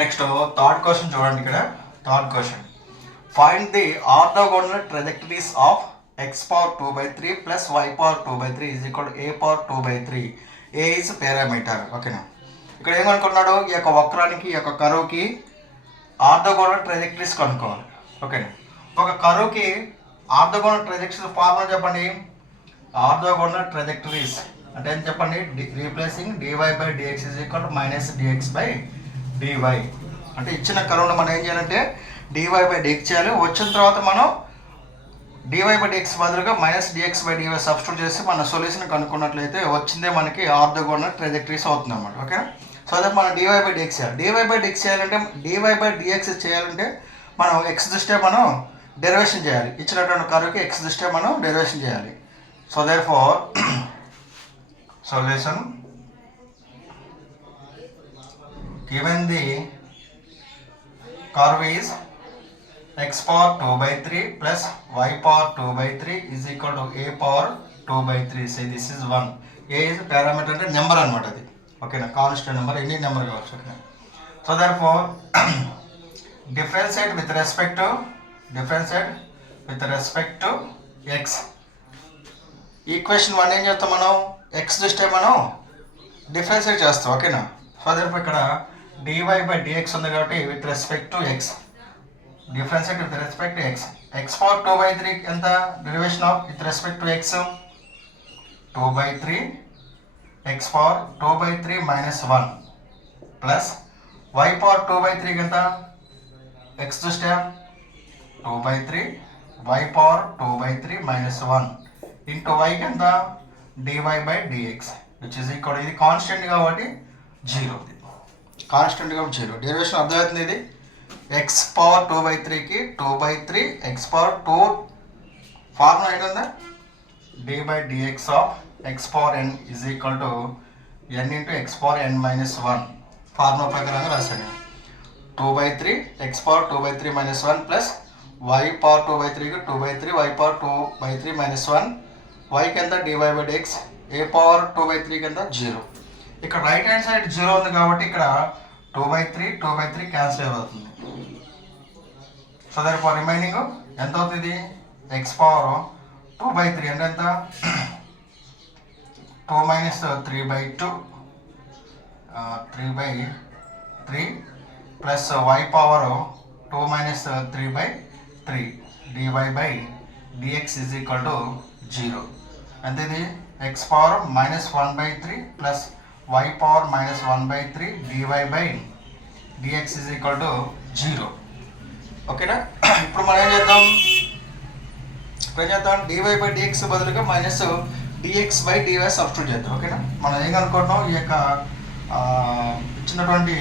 Next third question చూడండి. ఇక్కడ third question, find the orthogonal ట్రజెక్టరీస్ of x power 2 by 3 plus y power 2 by 3 is equal to a power 2 by 3. a is parameter. ఓకేనా, ఇక్కడ ఏమనుకున్నాడు, ఈ యొక్క వక్రానికి ఈ యొక్క కరువుకి ఆర్థోగోనల్ ట్రజెక్టరీస్ కనుక్కోవాలి. ఓకేనా, ఒక కరువుకి ఆర్థోగోనల్ ట్రజెక్టరీస్ ఫార్ములా చెప్పండి. ఆర్థోగోనల్ ట్రజెక్టరీస్ అంటే ఏం చెప్పండి, replacing dy by dx is equal to minus dx by dy. అంటే ఇచ్చిన కరువును మనం ఏం చేయాలంటే dy by dx చేయాలి. వచ్చిన తర్వాత మనం dy by dx బదులుగా minus dx by dy substitute చేసి మన సొల్యూషన్ కనుక్కున్నట్లయితే వచ్చిందే మనకి ఆర్థోగోనల్ ట్రజెక్టరీస్ అవుతుంది అన్నమాట. ఓకేనా, సో అదే మనం dy by dx చేయాలి. dy by dx చేయాలంటే dy by dx చేయాలంటే మనం x దృష్ట్యా మనం డెరివేషన్ చేయాలి. ఇచ్చినటువంటి కరువుకి x దృష్ట్యా మనం డెరివేషన్ చేయాలి. So therefore solution given the curve is x power 2 by 3 plus y power 2 by 3 is equal to a power 2 by 3. say this is 1. a is parameter అంటే నెంబర్ అనమాట అది. ఓకేనా, కాన్స్టెంట్ నెంబర్, ఎనీ నెంబర్ కావచ్చు. ఓకేనా, so therefore differentiate with respect to x. Equation 1 ఏం చేస్తాం మనం, X దృష్ట్యా మనం డిఫరెన్షియేట్ చేస్తాం. ఓకేనా, సో దేర్ఫోర్ ఇక్కడ dy by dx ఉంది కాబట్టి with respect to X, differentiate with respect to X. X power 2 by 3 ఎంత, derivation of with respect to X 2 by 3 X power 2 by 3 minus 1 plus y power 2 by 3 ఎంత, X దృష్ట్యా 2 by 3 y power 2 by 3 minus 1 into y ఎంత dy by dx which is equal, ఇది constant కాబట్టి 0, constant కాబట్టి 0. Derivation అర్థమవుతుంది. ఇది X power 2 by 3కి 2 by 3 X power 2 formula ఏంటంటే dy by dx of x power n is equal to n into X power n minus 1 formula ప్రకారంగా రాశాను. 2 by 3 X power 2 by 3 minus 1 plus y power 2 by 3కి 2 by 3 y power 2 by 3 minus 1 y కింద dy by dx a power 2 by 3 కింద 0. ఇక్కడ right hand side 0 ఉంది కాబట్టి ఇక్కడ 2 by 3 cancel అయిపోతుంది. సో దేర్ఫోర్ రిమైనింగ్ ఎంత అవుతుంది, ఎక్స్ పవర్ 2 by 3 అంటే ఎంత, 2 minus 3 by 2 3 by 3 plus y power 2 minus 3 by 3 dy by dx is equal to 0. అంటే ఇది X power minus 1 by 3 plus y power minus 1 by 3 dy by dx is equal to 0. ఓకేనా, ఇప్పుడు మనం ఏం చేద్దాం, dy by dx బదులుగా minus dx by dy substitute చేద్దాం. ఓకేనా, మనం ఏం కనుకుంటున్నాం, ఈ యొక్క ఇచ్చినటువంటి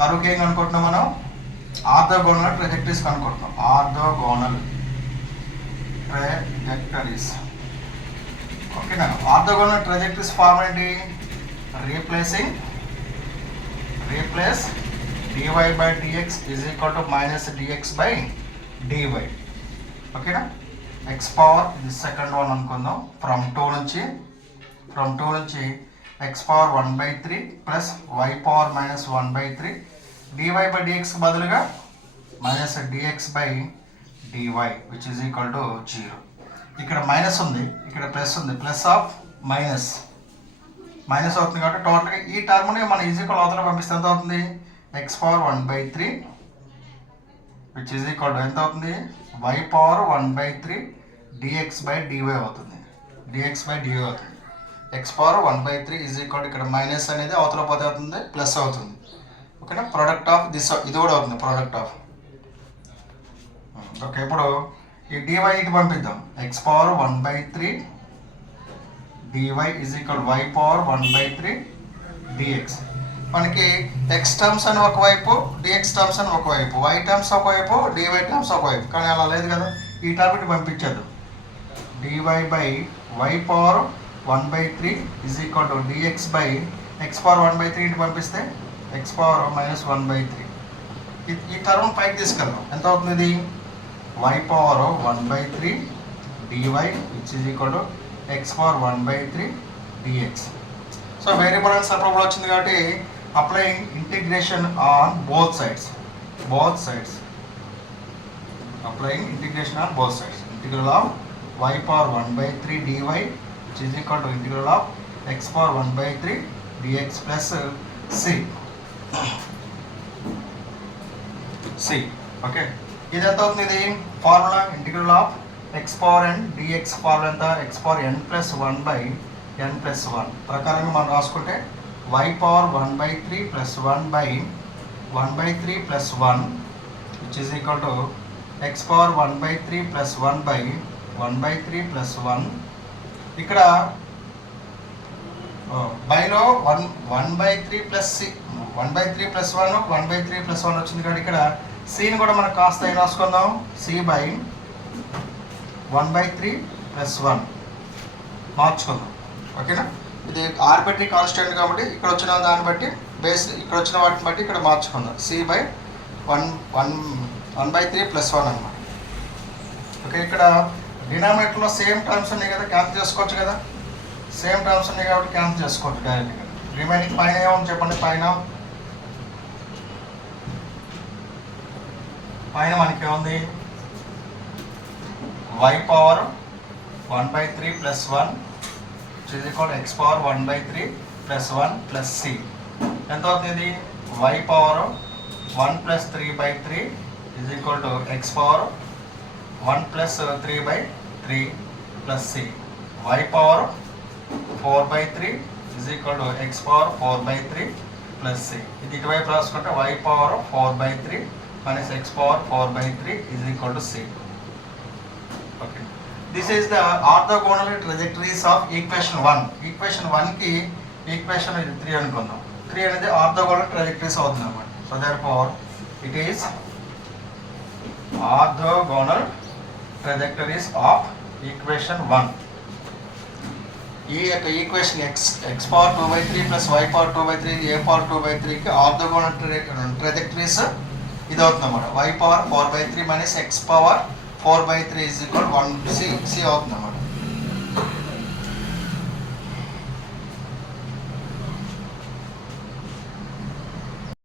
కరువుకి ఏం కనుకుంటున్నాం మనం, ఆర్థోగోనల్ ట్రజెక్టరీస్ కనుకుంటున్నాం. Orthogonal trajectories. ఓకేనా, ఆర్థోగోనల్ ట్రజెక్టరీస్ ఫార్మ్ ఏంటి, replace dy by dx is equal to minus dx by dy. ఓకేనా, ఎక్స్ పవర్ ఇది సెకండ్ వన్ అనుకుందాం, ఫ్రమ్ 2 నుంచి X power 1 by 3 plus y power minus 1 by 3 dy by dx బదులుగా minus dx by dy which is equal to 0. ఇక్కడ minus ఉంది, ఇక్కడ plus ఉంది, plus of minus అవుతుంది కాబట్టి టోటల్గా ఈ టర్మ్ని మనం ఈజీక్వల్ అవతల పంపిస్తే ఎంత అవుతుంది, X power 1 by 3 which is equal to ఎంత అవుతుంది, y power 1 by 3 dx by dy అవుతుంది. X power 1 by 3 is equal ఇక్కడ మైనస్ అనేది అవతల పోతే అవుతుంది, ప్లస్ అవుతుంది. ఓకేనా, ప్రోడక్ట్ ఆఫ్ దిస్ ఇది కూడా అవుతుంది, ప్రోడక్ట్ ఆఫ్. ఓకే, ఇప్పుడు ఈ dy ఇటు పంపిద్దాం, x power 1 by 3 dy is equal y power 1 by 3 dx. మనకి ఎక్స్ టర్మ్స్ అని ఒకవైపు, డిఎక్స్ టర్మ్స్ అని ఒకవైపు, వై టర్మ్స్ ఒకవైపు, డివై టర్మ్స్ ఒకవైపు, కానీ అలా లేదు కదా. ఈ టర్మ్ ఇటు పంపించదు, dy by y power 1 by 3 is equal to dx by x power 1 by 3 ఇటు పంపిస్తే ఎక్స్ పవర్ మైనస్ 1 by 3. ఈ టర్మ్ పైకి తీసుకెళ్దాం, ఎంత అవుతుంది ఇది, y power 1 by 3 dy which is equal to x power 1 by 3 dx. So variable and separable వచ్చింది కాబట్టి applying integration on both sides, applying integration on both sides. Integral of y power 1 by 3 dy which is equal to integral of x power 1 by 3 dx plus c. Okay, ఇది ఎంత అవుతుంది? ఇది formula integral of x power n dx formula ఎంత? X power n plus 1 by n plus 1 ప్రకారంగా మనం రాసుకుంటే y power 1 by 3 plus 1 by 1 by 3 plus 1 which is equal to x power 1 by 3 plus 1 by 1 by 3 plus 1. ఇక్కడ బైలో 1 by 3 plus c 1 by 3 plus 1 1 by 3 plus 1 వచ్చింది కాబట్టి ఇక్కడ సిని కూడా మనం కాస్త ఏం రాసుకుందాం? సి బై 1 బై 3 ప్లస్ 1 మార్చుకుందాం. ఓకేనా? ఇది ఆర్బిటరీ కాన్స్టెంట్ కాబట్టి ఇక్కడ వచ్చిన దాన్ని బట్టి బేస్ ఇక్కడ వచ్చిన వాటిని బట్టి ఇక్కడ మార్చుకుందాం. సి బై 1 బై 3 ప్లస్ 1 అనమాట. ఓకే, ఇక్కడ డినామినేటర్లో సేమ్ టర్మ్స్ ఉన్నాయి కదా, క్యాన్సిల్ చేసుకోవచ్చు కదా. సేమ్ టర్మ్స్ ఉన్నాయి కాబట్టి క్యాన్సిల్ చేసుకోవచ్చు డైరెక్ట్గా. రిమైనింగ్ పైన ఏమని చెప్పండి? పైన మనకి ఏముంది? y power 1 by 3 plus 1 which is equal to x power 1 by 3 plus 1 plus c. ఎంత అవుతుంది? y power 1 plus 3 by 3 is equal to x power 1 plus 3 by 3 plus c. y power 4 by 3 is equal to x power 4 by 3 plus c. ఇది ఇటువైపు రాసుకుంటే y power 4 by 3 minus x power 4 by 3 is equal to c. Okay, this is the orthogonal trajectories of equation 1. equation 1 ki equation 3 అనుకుందాం. 3 అనేది orthogonal trajectories అవుతుంది అన్నమాట. So therefore it is orthogonal trajectories of equation 1. ఈ యొక్క equation x power 2 by 3 plus y power 2 by 3 a power 2 by 3 కి orthogonal ట్రాజెక్టరీస్ ఇది అవుతుంది అన్నమాట. y power 4 by 3 minus x power 4 by 3 is equal 1 c అవుతుంది అన్నమాట.